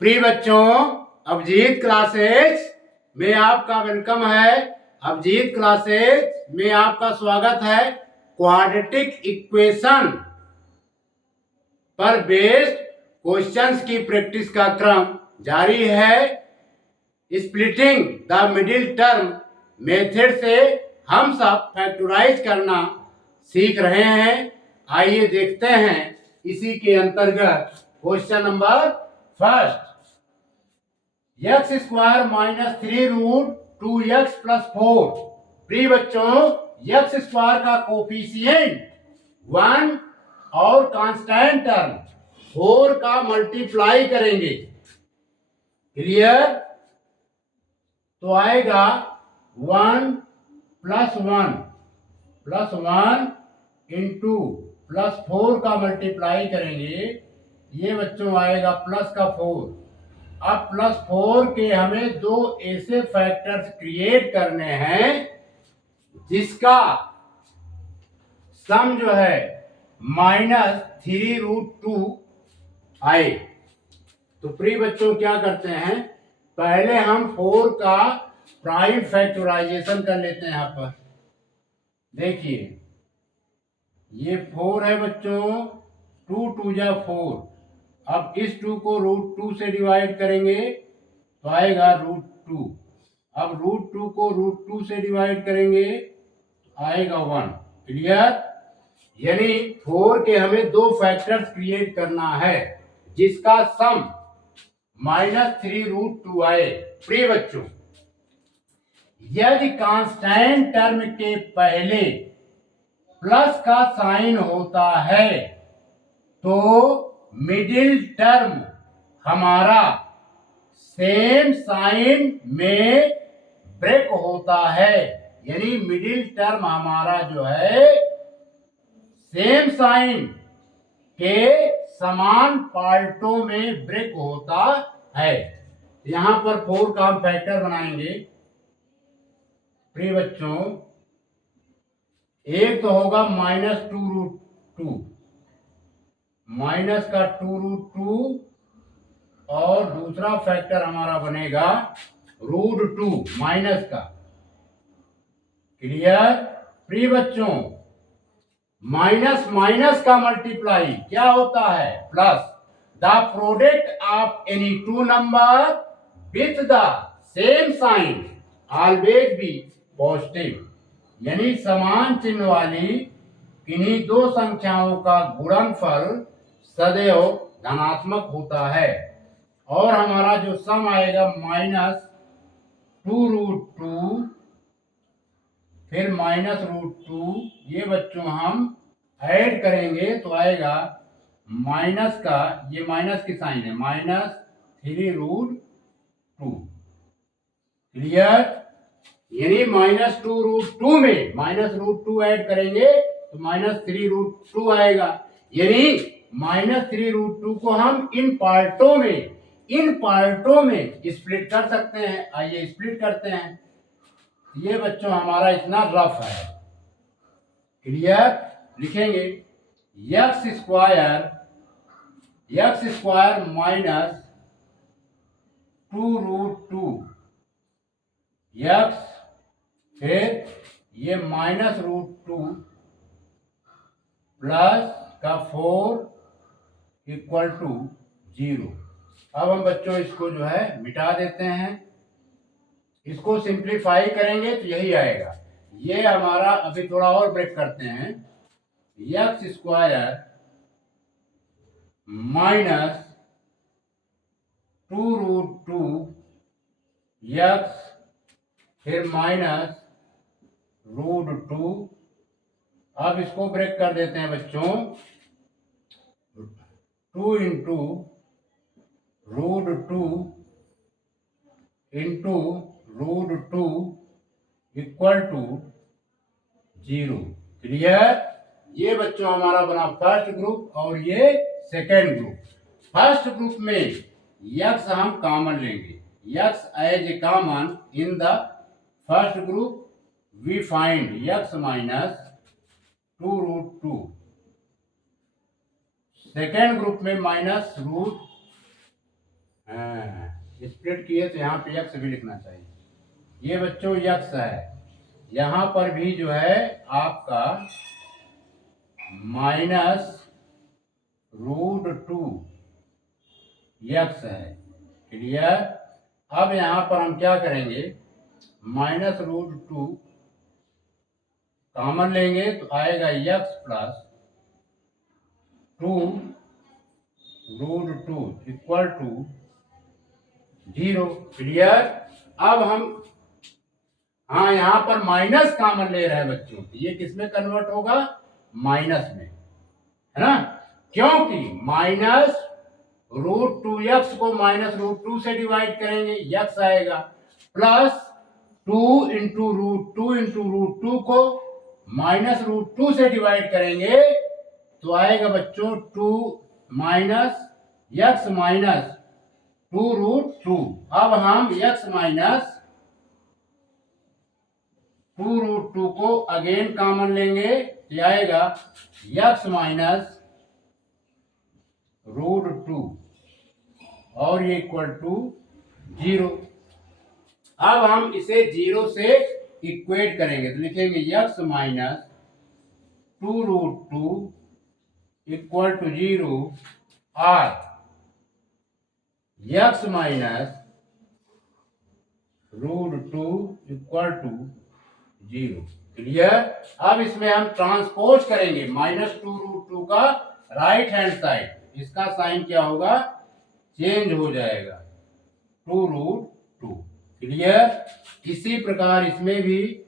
प्रिय बच्चों, अभिजीत क्लासेज में आपका वेलकम है। अभिजीत क्लासेज में आपका स्वागत है। क्वाड्रेटिक इक्वेशन पर बेस्ड क्वेश्चंस की प्रैक्टिस का क्रम जारी है। Splitting the middle term method से हम सब फैक्टराइज करना सीख रहे हैं। आइए देखते हैं इसी के अंतर्गत question number first. X square minus 3√2x plus 4। प्रिय बच्चों, एक्स स्क्वायर का कोफिशिएंट 1 और कांस्टेंट टर्म 4 का मल्टीप्लाई करेंगे। क्लियर? तो आएगा 1 प्लस 1 इंटू प्लस 4 का मल्टीप्लाई करेंगे। ये बच्चों आएगा प्लस का 4। अब प्लस 4 के हमें दो ऐसे फैक्टर्स क्रिएट करने हैं जिसका सम जो है -3√2 आए। तो प्रिय बच्चों क्या करते हैं, पहले हम 4 का प्राइम फैक्टराइजेशन कर लेते हैं। यहां पर देखिए, ये 4 है बच्चों, 2 2 जा 4। अब इस 2 को √2 से डिवाइड करेंगे तो आएगा √2। अब √2 को √2 से डिवाइड करेंगे तो आएगा 1। क्लियर? यानी 4 के हमें दो फैक्टर्स क्रिएट करना है जिसका सम -3√2 आए। प्रिय बच्चों, यदि कांस्टेंट टर्म के पहले प्लस का साइन होता है तो मिडिल टर्म हमारा सेम साइन में ब्रेक होता है। यानी मिडिल टर्म हमारा जो है सेम साइन के समान पार्टों में ब्रेक होता है। यहां पर 4 का हम फैक्टर बनाएंगे। प्रिय बच्चों, एक तो होगा -2√2, माइनस का 2√2 और दूसरा फैक्टर हमारा बनेगा √2 माइनस का। क्लियर? प्रिय बच्चों, माइनस माइनस का मल्टीप्लाई क्या होता है? Plus. The product of any two number with the same sign always be positive. यानी समान चिन्ह वाली किन्हीं दो संख्याओं का गुणनफल सदैव धनात्मक होता है। और हमारा जो सम आएगा -2√2 फिर -√2, ये बच्चों हम ऐड करेंगे तो आएगा माइनस का, ये माइनस की साइन है, -3√2। क्लियर? यानी -2√2 में -√2 ऐड करेंगे तो -3√2 आएगा। यानी -3√2 को हम इन पार्टों में स्प्लिट कर सकते हैं। आइए स्प्लिट करते हैं। ये बच्चों हमारा इतना रफ है। क्लियर? लिखेंगे एक्स स्क्वायर माइनस 2√2 एक्स, फिर ये -√2 प्लस का 4 इक्वल टू 0। अब हम बच्चों इसको जो है मिटा देते हैं। इसको सिंप्लीफाई करेंगे तो यही आएगा। ये हमारा अभी थोड़ा और ब्रेक करते हैं। एक्स स्क्वायर माइनस 2√2 एक्स, फिर -√2। अब इसको ब्रेक कर देते हैं बच्चों। 2 into √2 into √2 equal to 0। Clear? ये बच्चों हमारा बना फर्स्ट ग्रुप और ये सेकेंड ग्रुप। फर्स्ट ग्रुप में यक्स हम कॉमन लेंगे। X as a common in the first group we find x minus 2√2। Second group में -√, स्प्लिट किए तो यहाँ पे यक्स भी लिखना चाहिए। ये बच्चों यक्स है, यहाँ पर भी जो है आपका -√2 यक्स है। क्लियर। अब यहाँ पर हम क्या करेंगे, -√2 कॉमन लेंगे तो आएगा x plus 2√2 equal to 0। Clear. अब हम यहाँ पर माइनस कॉमन ले रहे हैं बच्चों, ये किस में कन्वर्ट होगा, माइनस में, है ना, क्योंकि -√2x को -√2 से डिवाइड करेंगे यक्स आएगा, प्लस 2 इंटू √2 को -√2 से डिवाइड करेंगे तो आएगा बच्चों 2 माइनस यक्स माइनस 2√2। अब हम x माइनस 2√2 को अगेन कॉमन लेंगे तो आएगा x माइनस √2 और ये इक्वल टू 0। अब हम इसे 0 से इक्वेट करेंगे तो लिखेंगे x माइनस 2√2 इक्वल टू 0 और x minus √2 equal to 0। Clear. अब इसमें हम ट्रांसपोज करेंगे -2√2 का राइट हैंड साइड, इसका साइन क्या होगा, चेंज हो जाएगा 2√2। क्लियर। इसी प्रकार इसमें भी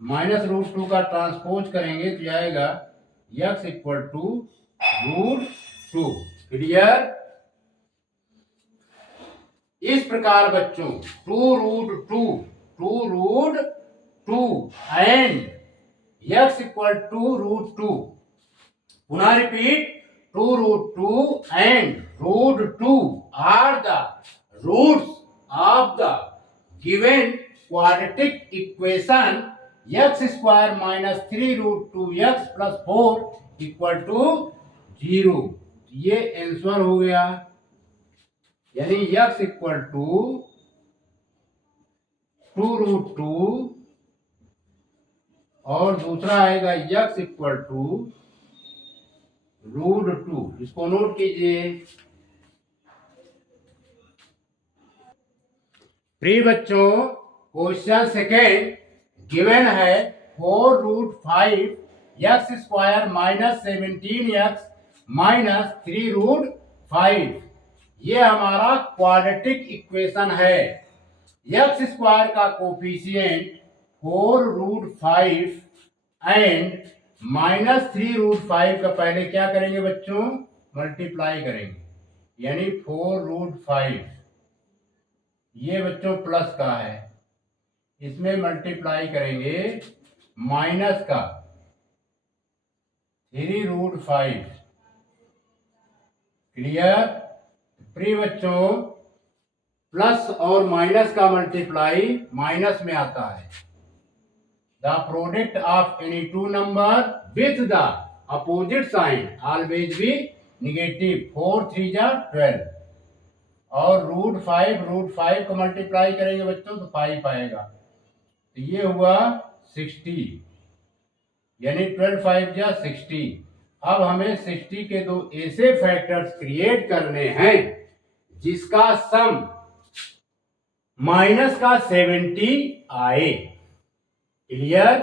-√2 का ट्रांसपोज करेंगे तो आएगा x इक्वल टू √2। क्लियर। इस प्रकार बच्चों 2√2 एंड x इक्वल टू √2, पुनः repeat, 2√2 and √2 are the roots of the given quadratic equation x square minus 3√2x plus 4 equal to 0। ये आंसर हो गया, यानी x इक्वल टू 2√2 और दूसरा आएगा x इक्वल टू √2। इसको नोट कीजिए। प्रिय बच्चों, क्वेश्चन सेकेंड गिवन है 4√5x² माइनस 17x माइनस 3√5। ये हमारा क्वाड्रेटिक इक्वेशन है। x² का कोफिशिएंट 4√5 एंड -3√5 का पहले क्या करेंगे बच्चों, मल्टीप्लाई करेंगे, यानी 4√5। ये बच्चों प्लस का है, इसमें मल्टीप्लाई करेंगे माइनस का 3√5। क्लियर। प्रिय बच्चों, प्लस और माइनस का मल्टीप्लाई माइनस में आता है। The product of any two number with the opposite sign always be negative। 4 3 जा 12 और √5 को मल्टीप्लाई करेंगे बच्चों तो 5 आएगा, तो ये हुआ 60, यानी 12 5 जा 60। अब हमें 60 के दो ऐसे फैक्टर्स क्रिएट करने हैं जिसका सम माइनस का 70 आए। क्लियर।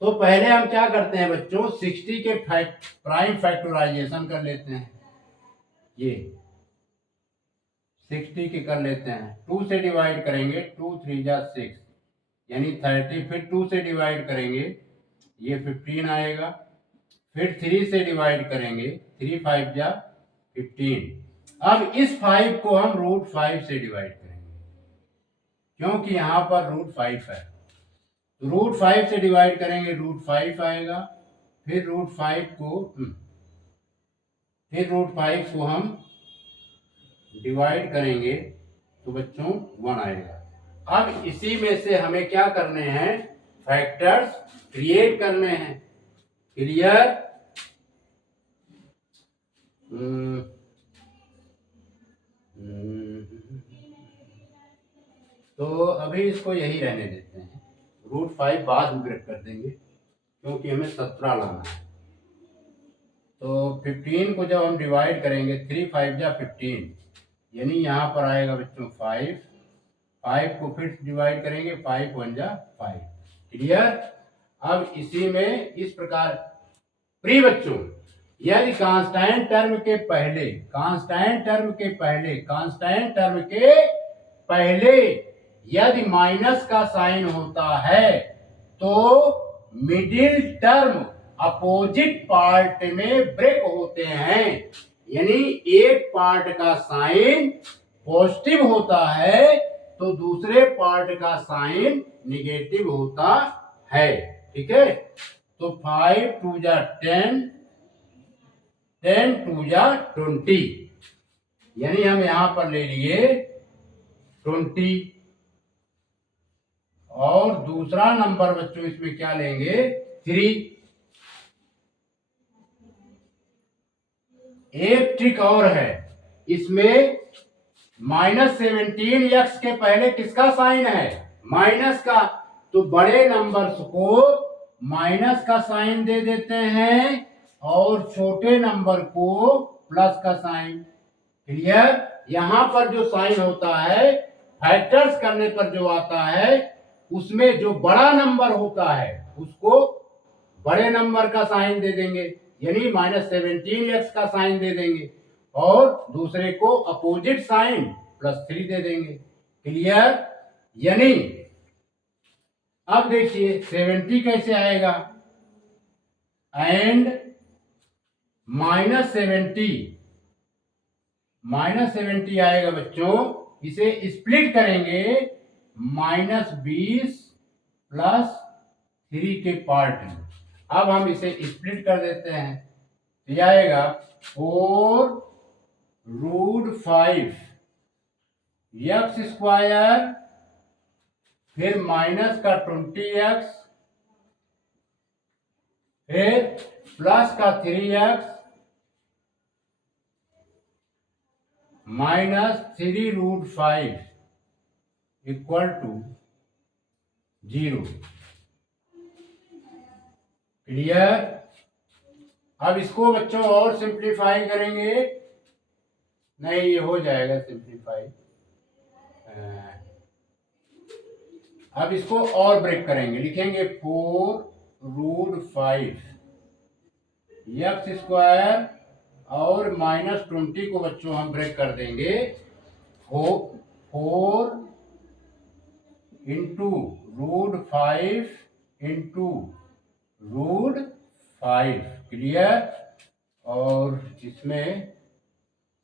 तो पहले हम क्या करते हैं बच्चों, 60 के प्राइम फैक्टराइजेशन कर लेते हैं। ये 60 के कर लेते हैं, 2 से डिवाइड करेंगे, 2 3 जा 6 यानी 30, फिर 2 से डिवाइड करेंगे, ये 15 आएगा, फिर 3 से डिवाइड करेंगे, 3 5 जा 15। अब इस 5 को हम √5 से डिवाइड करेंगे, क्योंकि यहां पर √5 है, तो √5 से डिवाइड करेंगे, √5 आएगा, फिर √5 को हम डिवाइड करेंगे तो बच्चों 1 आएगा। अब इसी में से हमें क्या करने हैं, फैक्टर्स क्रिएट करने हैं। क्लियर। अभी इसको यही रहने देते हैं, √5 बाद में ब्रेक कर देंगे क्योंकि हमें 17 लाना है। तो 15 को जब हम डिवाइड करेंगे 3 5 जा 15, यानी यहाँ पर आएगा बच्चों 5, 5 को फिर डिवाइड करेंगे 5 1 जा 5। क्लियर। अब इसी में इस प्रकार प्रिय बच्चों, यदि कांस्टेंट टर्म के पहले यदि माइनस का साइन होता है तो मिडिल टर्म अपोजिट पार्ट में ब्रेक होते हैं, यानी एक पार्ट का साइन पॉजिटिव होता है तो दूसरे पार्ट का साइन निगेटिव होता है। ठीक है। तो 5 2 जा 10, 10 2 जा 20, यानी हम यहां पर ले लिए 20। और दूसरा नंबर बच्चों इसमें क्या लेंगे 3। एक ट्रिक और है इसमें, -17 x के पहले किसका साइन है, माइनस का, तो बड़े नंबर्स को माइनस का साइन दे देते हैं और छोटे नंबर को प्लस का साइन। क्लियर। यहां पर जो साइन होता है फैक्टर्स करने पर जो आता है उसमें जो बड़ा नंबर होता है उसको बड़े नंबर का साइन दे देंगे, यानी -17x का साइन दे देंगे और दूसरे को अपोजिट साइन +3 दे देंगे। क्लियर। यानी अब देखिए 70 कैसे आएगा, एंड -70 आएगा बच्चों, इसे स्प्लिट करेंगे -20 + 3 के पार्ट में। अब हम इसे स्प्लिट कर देते हैं तो यह आएगा 4√5 x², फिर माइनस का 20x, फिर प्लस का 3x -3√5 = 0। क्लियर। अब इसको बच्चों और सिंप्लीफाई करेंगे, नहीं ये हो जाएगा सिंप्लीफाई। अब इसको और ब्रेक करेंगे, लिखेंगे 4√5 x² और -20 को बच्चों हम ब्रेक कर देंगे 4 × √5 × √5। क्लियर। और इसमें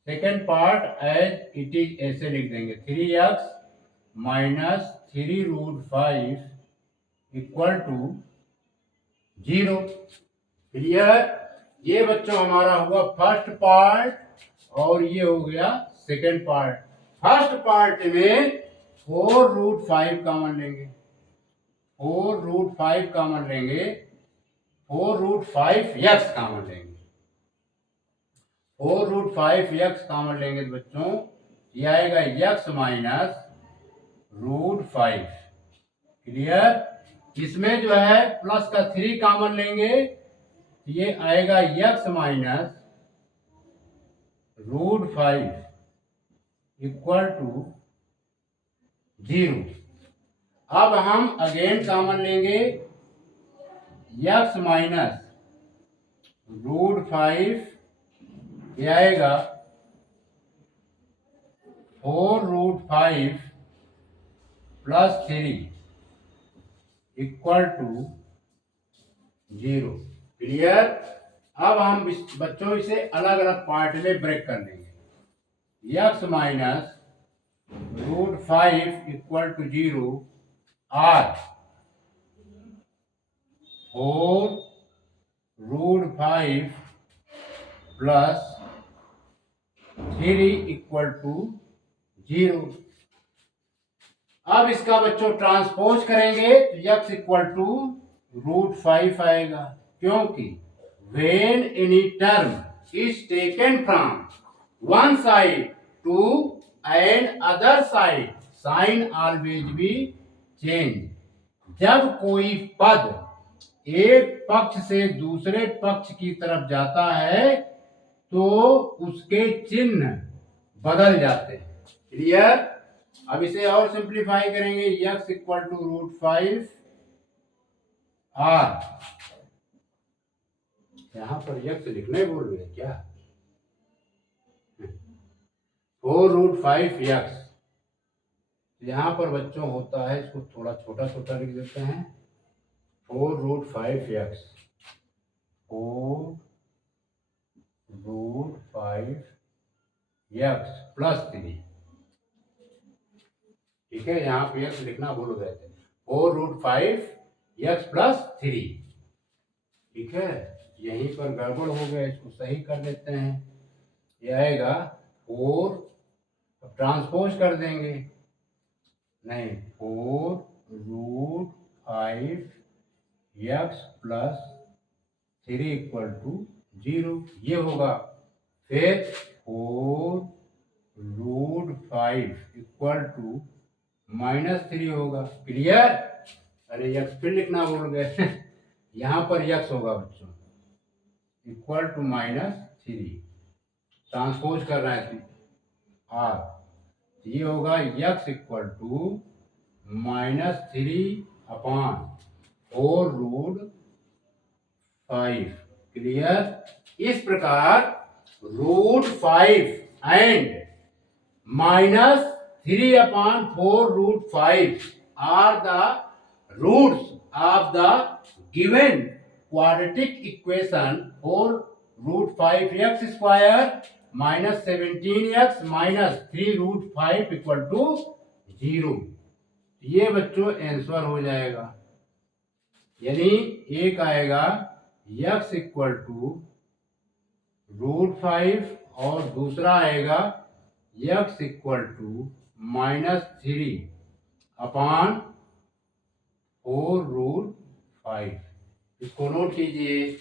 second part as it is ऐसे लिख देंगे 3x - 3√5 = 0। क्लियर। ये बच्चों हमारा हुआ फर्स्ट पार्ट और ये हो गया सेकेंड पार्ट। फर्स्ट पार्ट में 4√5 कॉमन लेंगे, 4√5 कॉमन लेंगे, 4√5x कॉमन लेंगे, 4√5x कॉमन लेंगे तो बच्चों ये आएगा x - √5। क्लियर। इसमें जो है प्लस का 3 कॉमन लेंगे, ये आएगा x - √5 = 0। अब हम अगेन कॉमन लेंगे x - √5, ये आएगा 4√5 + 3 = 0। क्लियर। अब हम बच्चों इसे अलग अलग पार्ट में ब्रेक कर लेंगे। x - √5 = 0 और 4√5 + 3 = 0। अब इसका बच्चों ट्रांसपोज करेंगे तो x = √5 आएगा, क्योंकि when any term is taken from one side to an other side sign always be change. जब कोई पद एक पक्ष से दूसरे पक्ष की तरफ जाता है तो उसके चिन्ह बदल जाते हैं। क्लियर? अब इसे और सिंप्लीफाई करेंगे। x इक्वल टू √5 r, यहां पर x लिखने बोल रहे हैं क्या? 4√5x, यहां पर बच्चों होता है, इसको थोड़ा छोटा छोटा लिख देते हैं। 4√5x, 4√5x plus 3। ठीक है, यहाँ पे x लिखना भूल गए थे। 4√5x plus 3। ठीक है, यहीं पर गड़बड़ हो गया, इसको सही कर लेते हैं। ये आएगा 4, अब ट्रांसपोज कर देंगे, नहीं 4√5x प्लस 3 इक्वल टू 0, ये होगा। फिर 4√5 इक्वल टू -3 होगा। क्लियर? अरे यक्स फिर लिखना भूल गए यहां पर यक्स होगा बच्चों, इक्वल टू -3, ट्रांसपोज कर रहे हैं आर, ये होगा x equal to -3 upon 4√5। Clear? इस प्रकार √5 and -3 upon 4√5 are the roots of the given quadratic equation 4√5x square minus 17x minus 3√5 equal to 0। ये बच्चों आंसर हो जाएगा, यानी एक आएगा x इक्वल टू √5 और दूसरा आएगा x इक्वल टू -3 अपॉन 4√5। इसको नोट कीजिए।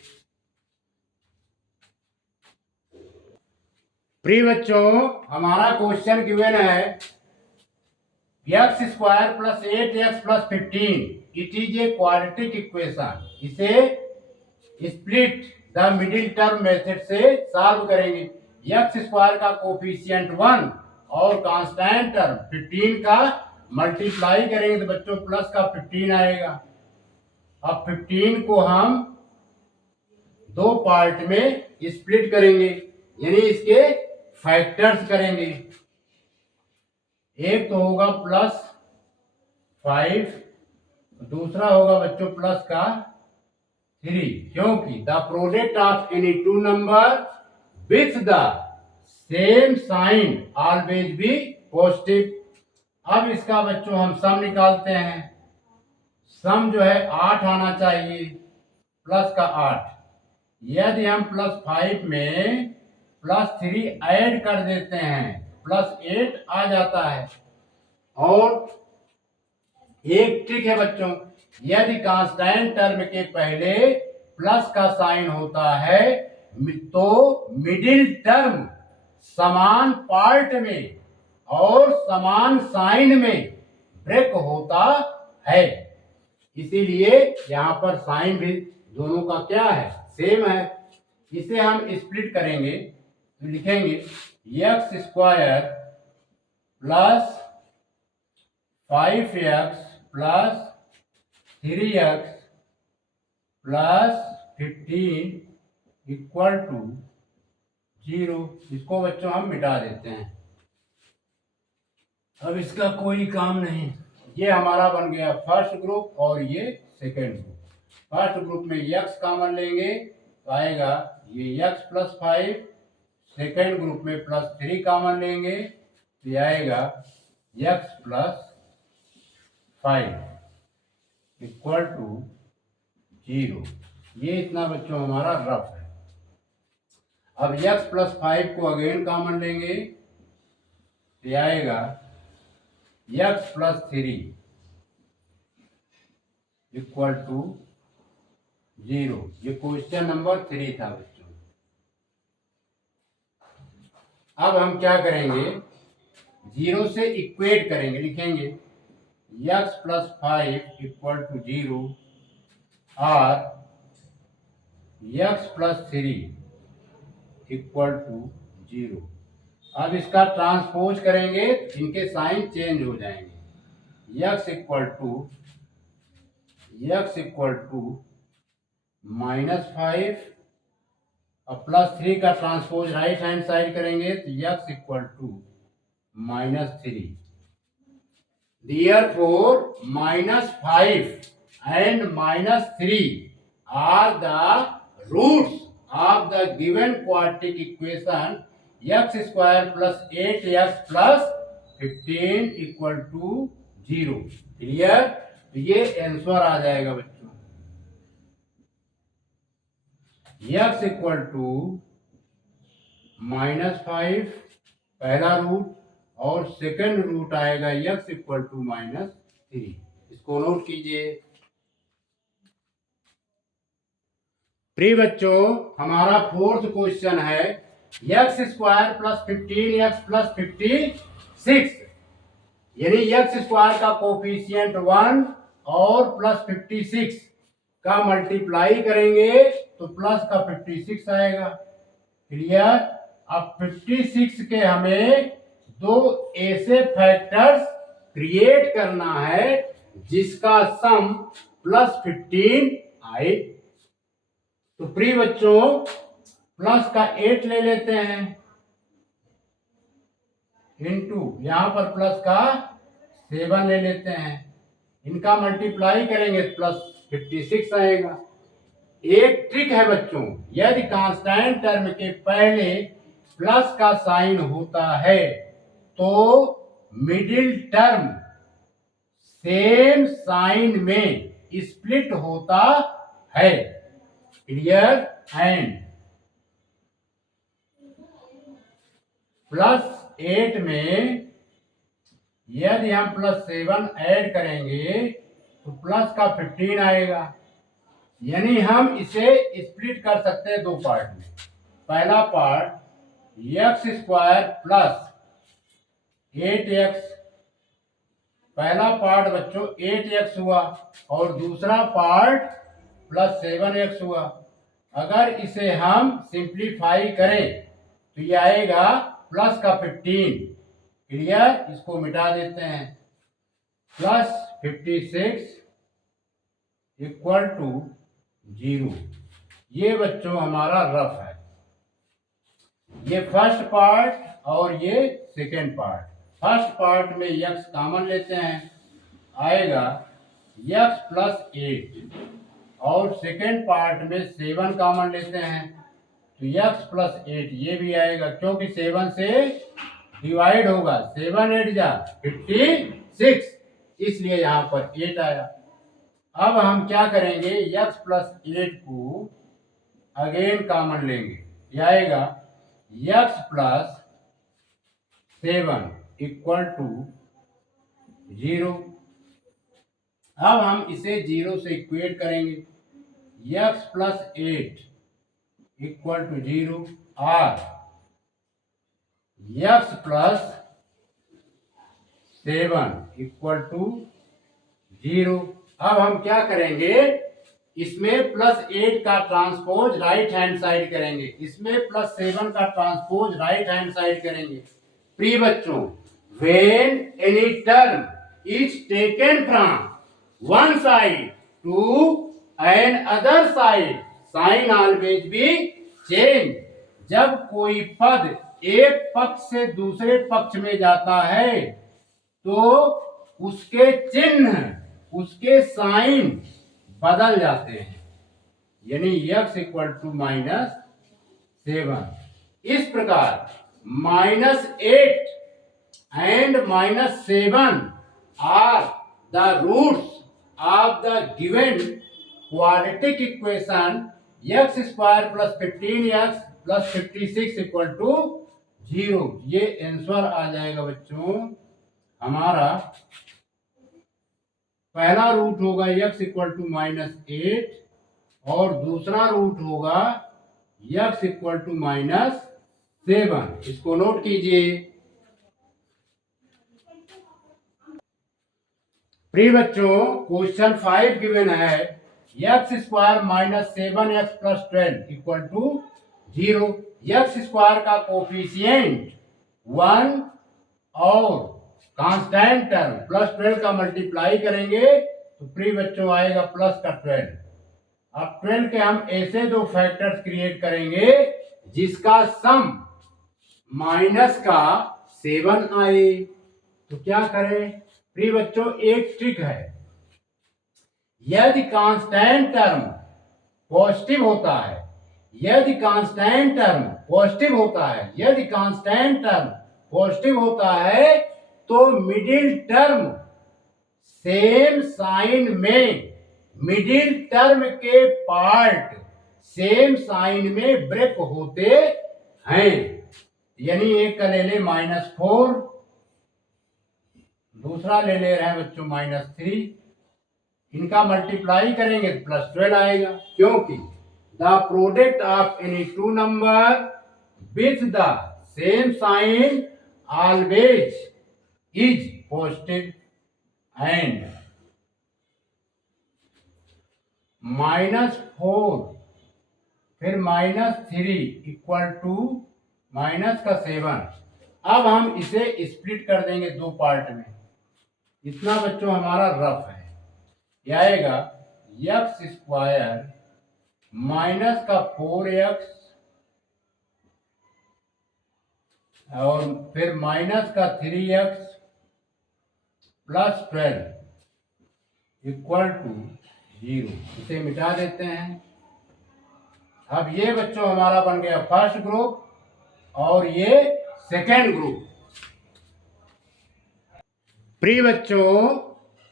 प्रिय बच्चों, हमारा क्वेश्चन गिवन है x² plus 8x plus 15, it is a quadratic equation. इसे split the middle term method से सॉल्व करेंगे। x² का कोफिशिएंट 1 और कांस्टेंट टर्म 15 का मल्टीप्लाई करेंगे तो बच्चों प्लस का 15 आएगा। अब 15 को हम दो पार्ट में स्प्लिट करेंगे, यानी इसके फैक्टर्स करेंगे। एक तो होगा +5, दूसरा होगा बच्चों प्लस का 3, क्योंकि the product of any two number with the same sign always be positive. अब इसका बच्चों हम सम निकालते हैं। सम जो है 8 आना चाहिए, प्लस का 8। यदि हम +5 में +3 ऐड कर देते हैं +8 आ जाता है। और एक ट्रिक है बच्चों, यदि कांस्टेंट टर्म के पहले प्लस का साइन होता है तो मिडिल टर्म समान पार्ट में और समान साइन में ब्रेक होता है, इसीलिए यहाँ पर साइन भी दोनों का क्या है, सेम है। इसे हम स्प्लिट करेंगे तो लिखेंगे x² plus 5x plus 3x plus 15 equal to 0। इसको बच्चों हम मिटा देते हैं, अब इसका कोई काम नहीं। ये हमारा बन गया फर्स्ट ग्रुप और ये सेकेंड ग्रुप। फर्स्ट ग्रुप में x कॉमन लेंगे तो आएगा ये x प्लस 5, सेकेंड ग्रुप में +3 कॉमन लेंगे तो आएगा x प्लस 5 इक्वल टू 0। ये इतना बच्चों हमारा रफ है। अब x प्लस 5 को अगेन कॉमन लेंगे तो आएगा x प्लस 3 इक्वल टू 0। ये क्वेश्चन नंबर 3 था बच्चों। अब हम क्या करेंगे, जीरो से इक्वेट करेंगे, लिखेंगे x प्लस 5 इक्वल टू 0 और x प्लस 3 इक्वल टू 0। अब इसका ट्रांसपोज करेंगे, इनके साइन चेंज हो जाएंगे। x इक्वल टू -5 और प्लस 3 का ट्रांसपोज राइट हैंड साइड करेंगे तो x equal to -3। Therefore, -5 and -3 are the roots of the given quadratic equation x square plus 8x plus 15 equal to 0। Clear? तो ये answer आ जाएगा बच्चों। x इक्वल टू -5 पहला root और second root आएगा x equal to -3। इसको note कीजिए। प्रिय बच्चों, हमारा फोर्थ क्वेश्चन है x square plus 15x plus 56, यानी x स्क्वायर का कोफिशिएंट 1 और प्लस 56 का मल्टीप्लाई करेंगे तो प्लस का 56 आएगा। क्लियर? अब 56 के हमें दो ऐसे फैक्टर्स क्रिएट करना है जिसका सम प्लस 15 आए। तो प्रिय बच्चों, प्लस का 8 ले लेते हैं इनटू यहां पर प्लस का 7 ले लेते हैं, इनका मल्टीप्लाई करेंगे प्लस 56 आएगा। एक ट्रिक है बच्चों, यदि कांस्टेंट टर्म के पहले प्लस का साइन होता है तो मिडिल टर्म सेम साइन में स्प्लिट होता है। क्लियर? एंड प्लस 8 में यदि हम प्लस 7 ऐड करेंगे तो प्लस का 15 आएगा, यानी हम इसे स्प्लिट कर सकते हैं दो पार्ट में। पहला part x square plus 8x, पहला पार्ट बच्चों 8x हुआ और दूसरा पार्ट प्लस 7x हुआ। अगर इसे हम सिंप्लीफाई करें तो ये आएगा प्लस का 15। क्लियर? इसको मिटा देते हैं। Plus 56 equal to 0। ये बच्चों हमारा रफ है, ये फर्स्ट पार्ट और ये सेकेंड पार्ट। फर्स्ट पार्ट में x कॉमन लेते हैं, आएगा x प्लस 8 और सेकेंड पार्ट में 7 कॉमन लेते हैं तो x प्लस 8 ये भी आएगा, क्योंकि 7 से डिवाइड होगा। 7 8 जा 56, इसलिए यहां पर 8 आया। अब हम क्या करेंगे, x प्लस 8 को अगेन कॉमन लेंगे, यह आएगा x प्लस 7 इक्वल टू 0। अब हम इसे 0 से इक्वेट करेंगे, x प्लस 8 इक्वल टू 0 और x प्लस 7 इक्वल टू 0। अब हम क्या करेंगे, इसमें प्लस 8 का ट्रांसपोज राइट हैंड साइड करेंगे, इसमें प्लस 7 का ट्रांसपोज राइट हैंड साइड करेंगे। प्रिय बच्चों, when any term is taken from one side to another side, sign always be change। जब कोई पद एक पक्ष से दूसरे पक्ष में जाता है तो उसके चिन्ह, उसके साइन बदल जाते हैं, यानी x इक्वल टू -7। इस प्रकार -8 and -7 are the roots of the given quadratic equation x square plus 15x plus 56 equal to 0। ये आंसर आ जाएगा बच्चों हमारा। पहला रूट होगा x इक्वल टू -8 और दूसरा रूट होगा x इक्वल टू -7। इसको नोट कीजिए। प्रिय बच्चों क्वेश्चन 5 गिवन है x square minus 7x plus 12 equal to 0। X square का कोफिशिएंट 1 और कांस्टेंट टर्म प्लस 12 का मल्टीप्लाई करेंगे तो प्रिय बच्चों आएगा प्लस का 12। अब 12 के हम ऐसे दो फैक्टर्स क्रिएट करेंगे जिसका सम माइनस का 7 आए। तो क्या करें प्रिय बच्चों, एक ट्रिक है। यदि कांस्टेंट टर्म पॉजिटिव होता है, यदि कांस्टेंट टर्म पॉजिटिव होता है, यदि कांस्टेंट टर्म पॉजिटिव होता है तो मिडिल टर्म सेम साइन में, मिडिल टर्म के पार्ट सेम साइन में ब्रेक होते हैं। यानी एक का ले ले -4, दूसरा ले ले रहे हैं बच्चों -3, इनका मल्टीप्लाई करेंगे तो प्लस 12 आएगा, क्योंकि the product of any two number with the same sign always is positive and -4 फिर -3 इक्वल टू माइनस का 7। अब हम इसे स्प्लिट कर देंगे दो पार्ट में। इतना बच्चों हमारा रफ है। यह आएगा एक्स स्क्वायर माइनस का 4x और फिर माइनस का 3x प्लस 12 इक्वल टू 0। इसे मिटा देते हैं। अब ये बच्चों हमारा बन गया फर्स्ट ग्रुप और ये सेकेंड ग्रुप। प्रिय बच्चों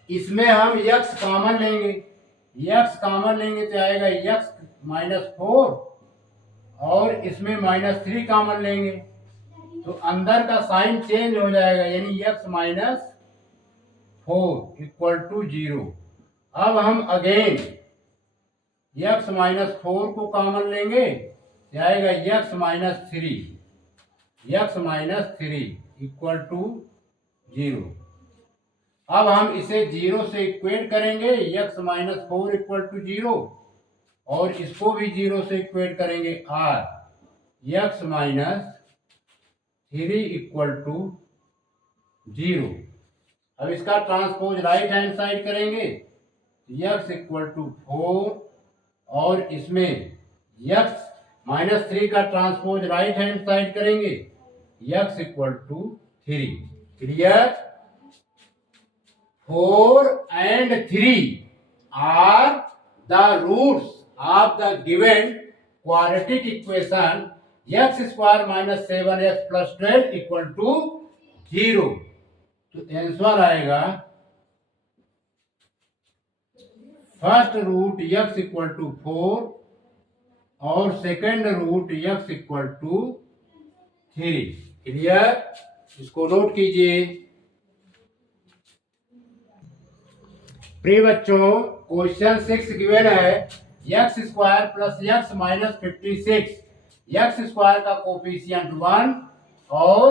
इसमें हम x कॉमन लेंगे, x कॉमन लेंगे तो आएगा x -4 और इसमें -3 कॉमन लेंगे तो अंदर का साइन चेंज हो जाएगा, यानी x -4 इक्वल टू 0। अब हम अगेन x -4 को कॉमन लेंगे तो आएगा x -3 इक्वल टू 0। अब हम इसे 0 से इक्वेट करेंगे, x -4 इक्वल टू 0 और इसको भी 0 से इक्वेट करेंगे r x -3 इक्वल टू 0। अब इसका ट्रांसपोज राइट हैंड साइड करेंगे, x इक्वल टू 4 और इसमें x -3 का ट्रांसपोज राइट हैंड साइड करेंगे, x equal to 3। Clear? 4 and 3 are the roots of the given quadratic equation x square minus 7x plus 12 equal to 0। तो answer आएगा first root x equal to 4 और second root x equal to 3। Clear? इसको note कीजिए। प्रिय बच्चों question 6 given है x square plus x minus 56। X square का coefficient 1 और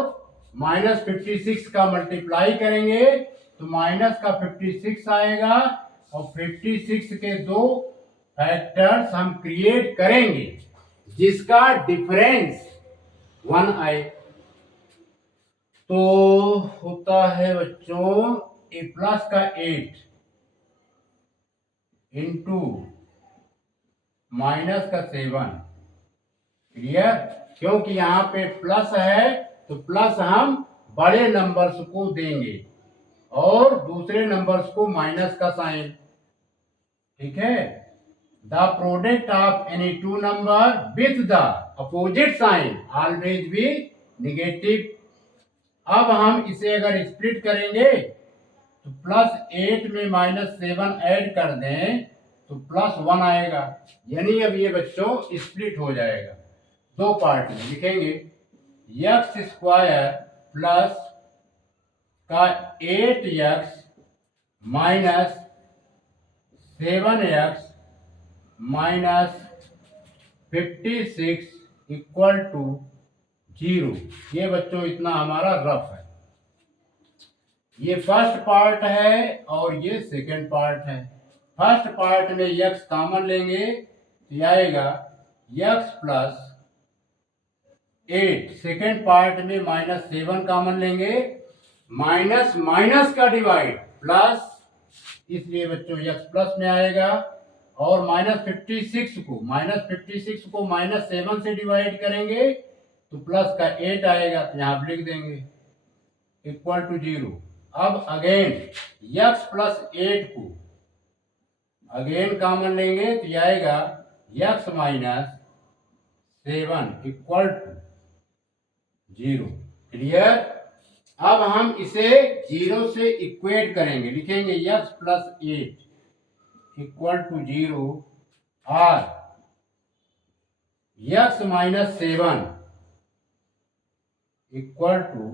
-56 का मल्टीप्लाई करेंगे तो माइनस का 56 आएगा और 56 के दो फैक्टर्स हम क्रिएट करेंगे जिसका डिफरेंस 1 आए। तो होता है बच्चों ए प्लस का 8 इंटू माइनस का 7। क्लियर? क्योंकि यहाँ पे प्लस है तो प्लस हम बड़े नंबर्स को देंगे और दूसरे नंबर्स को माइनस का साइन। ठीक है? The product of any two number with the opposite sign always be negative. अब हम इसे अगर स्प्लिट करेंगे तो +8 में -7 ऐड कर दें तो +1 आएगा, यानी अब ये बच्चों स्प्लिट हो जाएगा। दो पार्ट में लिखेंगे एक्स स्क्वायर प्लस का 8x minus 7x minus 56 equal to 0। ये बच्चों इतना हमारा रफ है। ये फर्स्ट पार्ट है और ये सेकंड पार्ट है। फर्स्ट पार्ट में x कॉमन लेंगे तो ये आएगा x प्लस 8। सेकेंड पार्ट में -7 कॉमन लेंगे, माइनस माइनस का डिवाइड प्लस, इसलिए बच्चों x प्लस में आएगा। और -56 को -7 से डिवाइड करेंगे तो प्लस का 8 आएगा, तो यहां आप लिख देंगे इक्वल टू 0। अब अगेन x प्लस 8 को अगेन कॉमन लेंगे तो यह आएगा x minus 7 equal to 0। Clear. अब हम इसे 0 से इक्वेट करेंगे, लिखेंगे x प्लस 8 इक्वल टू 0 और x माइनस 7 इक्वल टू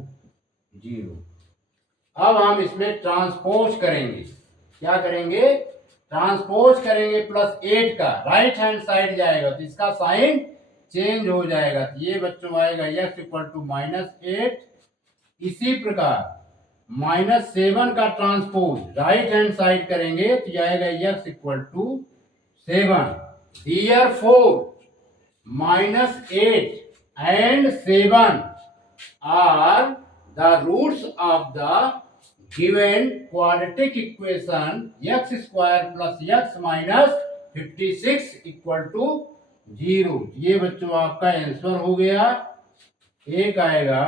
0। अब हम इसमें ट्रांसपोज करेंगे। क्या करेंगे? ट्रांसपोज करेंगे प्लस 8 का राइट हैंड साइड जाएगा तो इसका साइन चेंज हो जाएगा, तो ये बच्चों आएगा x इक्वल टू -8। इसी प्रकार -7 का ट्रांसपोज राइट हैंड साइड करेंगे तो यह आएगा x equal to 7। Therefore -8 and 7 are the roots of the given quadratic equation x square plus x minus 56 equal to 0। ये बच्चों आपका आंसर हो गया। एक आएगा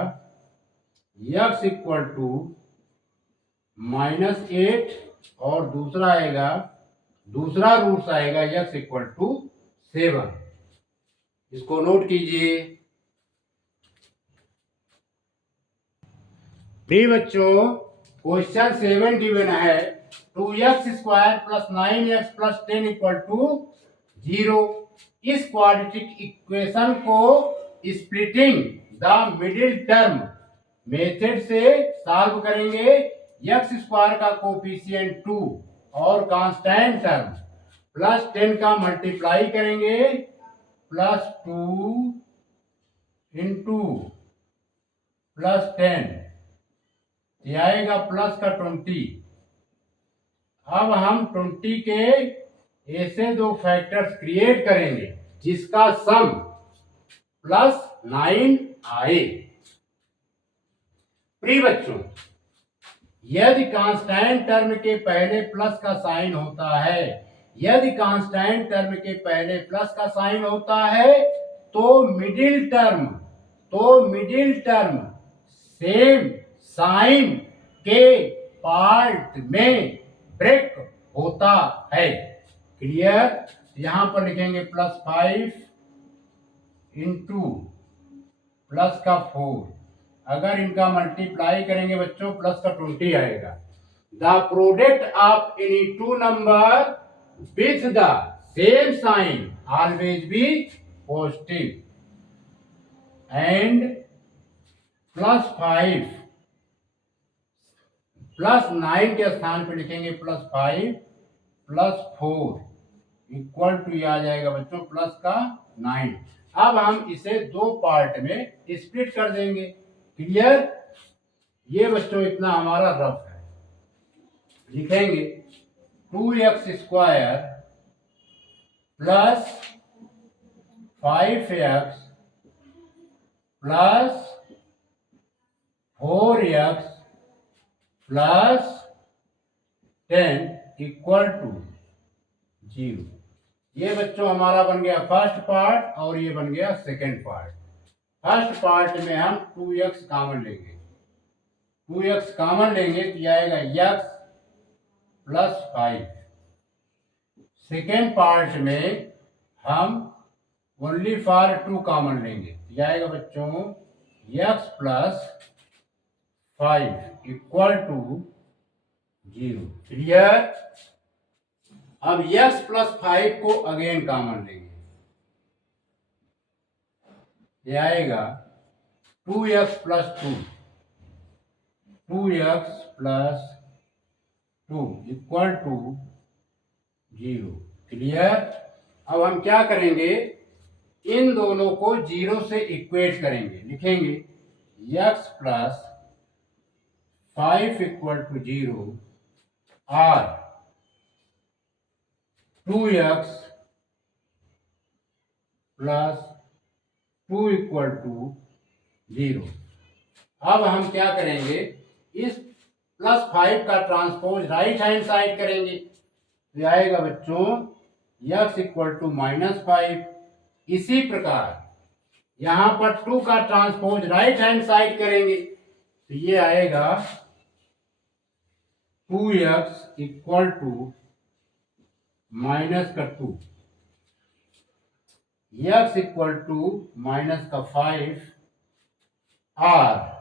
x इक्वल टू -8 और दूसरा आएगा, दूसरा रूट्स आएगा x इक्वल टू 7। इसको नोट कीजिए। प्रिय बच्चों, क्वेश्चन 7 गिवन है 2x square plus 9x plus 10 equal to 0। इस क्वाड्रेटिक इक्वेशन को splitting the middle term method से सॉल्व करेंगे। x स्क्वायर का कोफिशिएंट 2 और कांस्टेंट टर्म प्लस 10 का मल्टीप्लाई करेंगे, प्लस 2 इंटू प्लस 10 ये आएगा प्लस का 20। अब हम 20 के ऐसे दो फैक्टर्स क्रिएट करेंगे जिसका सम प्लस 9 आए। प्रिय बच्चों, यदि कांस्टेंट टर्म के पहले प्लस का साइन होता है, यदि कांस्टेंट टर्म के पहले प्लस का साइन होता है तो मिडिल टर्म सेम साइन के पार्ट में ब्रेक होता है। क्लियर। यहां पर लिखेंगे प्लस 5 इंटू प्लस का 4। अगर इनका मल्टीप्लाई करेंगे बच्चों प्लस का 20 आएगा। The product of any two number with the same sign always be positive. And plus 5 plus 9 के स्थान पर लिखेंगे प्लस 5 प्लस 4 इक्वल टू आ जाएगा बच्चों प्लस का 9। अब हम इसे दो पार्ट में स्प्लिट कर देंगे। क्लियर। ये बच्चों इतना हमारा रफ है। लिखेंगे 2x square plus 5x plus 4x plus 10 equal to 0। ये बच्चों हमारा बन गया फर्स्ट पार्ट और ये बन गया सेकेंड पार्ट। फर्स्ट पार्ट में हम 2x कॉमन लेंगे, 2x कॉमन लेंगे तो आएगा x प्लस 5। सेकेंड पार्ट में हम ओनली फॉर 2 कॉमन लेंगे तो आएगा बच्चों x plus 5 equal to 0। Clear. अब x प्लस 5 को अगेन कॉमन लेंगे, ये आएगा 2x plus 2, 2x plus 2 equal to 0। Clear. अब हम क्या करेंगे, इन दोनों को 0 से इक्वेट करेंगे। लिखेंगे x प्लस 5 इक्वल टू 0 और 2x प्लस 2 इक्वल टू 0। अब हम क्या करेंगे, इस +5 का ट्रांसपोज राइट हैंड साइड करेंगे तो आएगा बच्चों x इक्वल टू -5। इसी प्रकार यहां पर 2 का ट्रांसपोज राइट हैंड साइड करेंगे तो ये आएगा 2x equal to -2, x equal to -5 और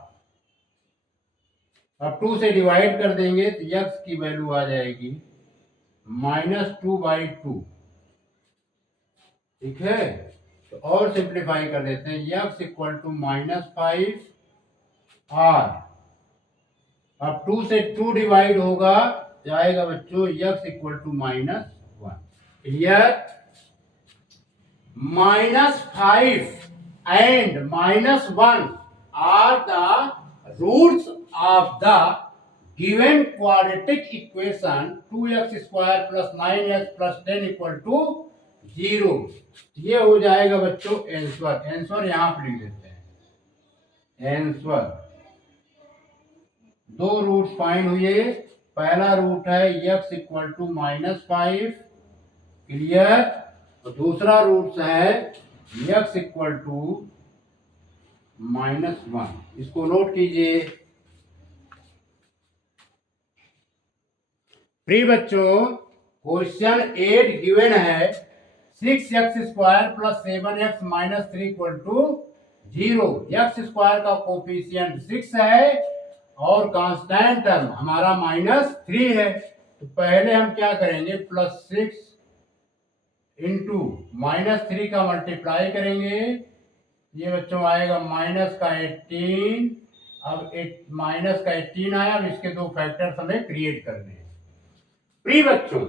अब 2 से डिवाइड कर देंगे तो x की वैल्यू आ जाएगी -2/2। ठीक है, तो और सिंप्लीफाई कर देते हैं, x इक्वल टू -5 और अब 2 से 2 डिवाइड होगा तो आएगा बच्चों x equal to -1। Clear? -5 and -1 are the roots of the given quadratic equation 2x square plus 9x plus 10 equal to 0। ये हो जाएगा बच्चों आंसर। आंसर यहां पर लिख देते हैं। आंसर दो रूट फाइंड हुए। पहला रूट है x इक्वल टू -5। क्लियर? और दूसरा रूट है x इक्वल टू -1। इसको नोट कीजिए। प्रिय बच्चों, क्वेश्चन 8 गिवन है 6x square plus 7x minus 3 equal to 0। X square का कोफिशिएंट 6 है और कांस्टेंट टर्म हमारा -3 है। तो पहले हम क्या करेंगे, +6 इंटू -3 का मल्टीप्लाई करेंगे। ये बच्चों आएगा -18। अब -18 आया। अब इसके दो फैक्टर्स हमें क्रिएट करने हैं। प्रिय बच्चों,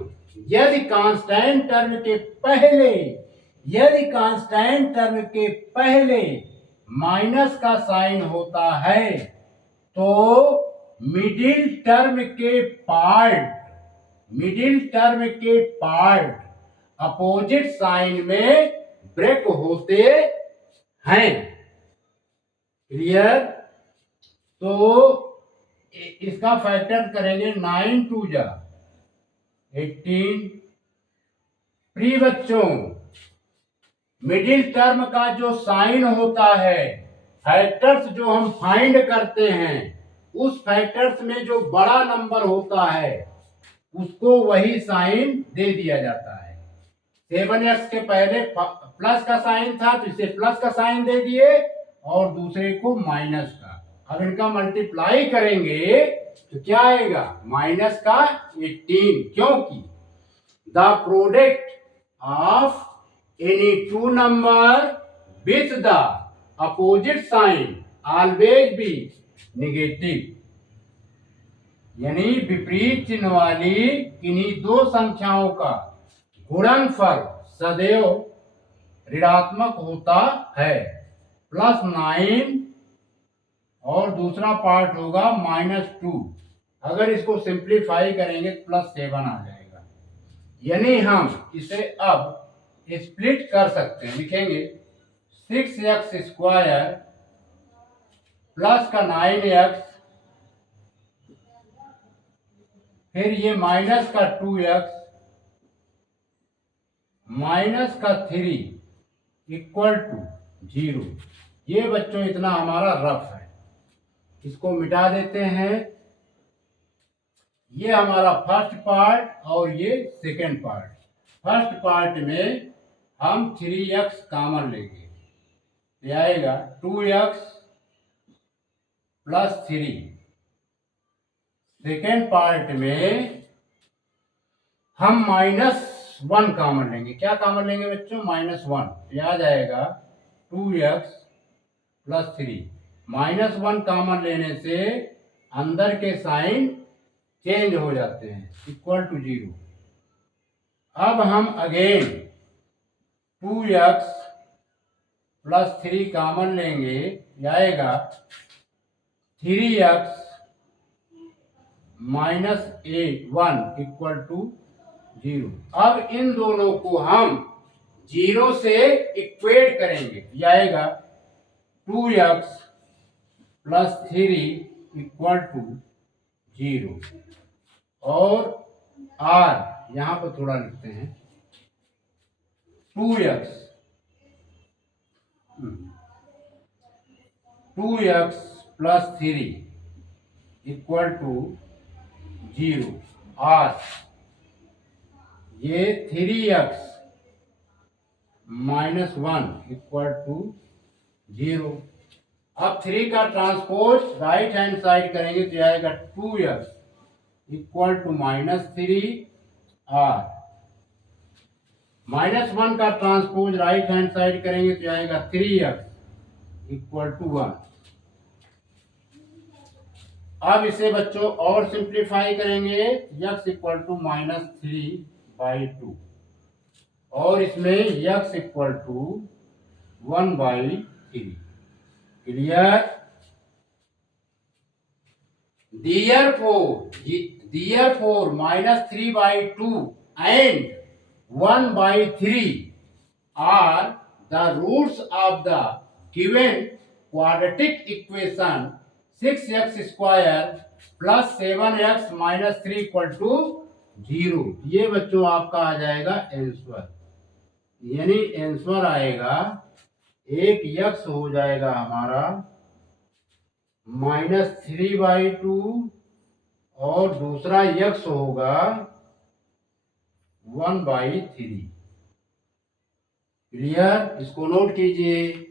यदि कांस्टेंट टर्म के पहले माइनस का साइन होता है तो मिडिल टर्म के पार्ट अपोजिट साइन में ब्रेक होते हैं। क्लियर? तो इसका फैक्टर करेंगे 9 2 18। प्रिय बच्चों, मिडिल टर्म का जो साइन होता है, फैक्टर्स जो हम फाइंड करते हैं, उस फैक्टर्स में जो बड़ा नंबर होता है उसको वही साइन दे दिया जाता है। 7x के पहले प्लस का साइन था तो इसे प्लस का साइन दे दिए और दूसरे को माइनस का। अब इनका मल्टीप्लाई करेंगे तो क्या आएगा, माइनस का 18, क्योंकि the product of any two number with the opposite sign always be negative. यानी विपरीत चिन्ह वाली किन्हीं दो संख्याओं का गुणनफल सदैव ऋणात्मक होता है। +9 और दूसरा पार्ट होगा -2। अगर इसको सिंप्लीफाई करेंगे तो +7 आ जाएगा। यानी हम इसे अब स्प्लिट कर सकते हैं। लिखेंगे 6x स्क्वायर प्लस का 9x, फिर ये माइनस का 2x माइनस का 3 इक्वल टू 0। ये बच्चों इतना हमारा रफ है, इसको मिटा देते हैं। ये हमारा फर्स्ट पार्ट और ये सेकेंड पार्ट। फर्स्ट पार्ट में हम 3x कॉमन लेंगे, ये आएगा 2x प्लस 3। सेकेंड पार्ट में हम -1 कॉमन लेंगे। क्या कॉमन लेंगे बच्चों, -1। याद आएगा 2x प्लस 3। -1 कॉमन लेने से अंदर के साइन चेंज हो जाते हैं, इक्वल टू 0। अब हम अगेन 2x प्लस 3 कॉमन लेंगे, आएगा 3x -1 इक्वल टू 0। अब इन दोनों को हम 0 से इक्वेट करेंगे, ये आएगा 2x प्लस 3 इक्वल टू 0। और r यहां पर थोड़ा लिखते हैं, 2x plus 3 equal to 0। r ये 3x माइनस 1 इक्वल टू 0। अब 3 का ट्रांसपोज राइट हैंड साइड करेंगे तो आएगा 2x इक्वल टू -3r। -1 का ट्रांसपोज राइट हैंड साइड करेंगे तो आएगा 3x इक्वल टू 1। अब इसे बच्चों और सिंप्लीफाई करेंगे, x इक्वल टू -3/2 और इसमें x equal to 1/3। Clear? Therefore -3/2 and 1/3 are the roots of the given quadratic equation 6x square plus 7x minus 3 equal to 0। ये बच्चों आपका आ जाएगा आंसर, यानी आंसर आएगा एक x हो जाएगा हमारा -3/2 और दूसरा x होगा 1/3। क्लियर? इसको नोट कीजिए।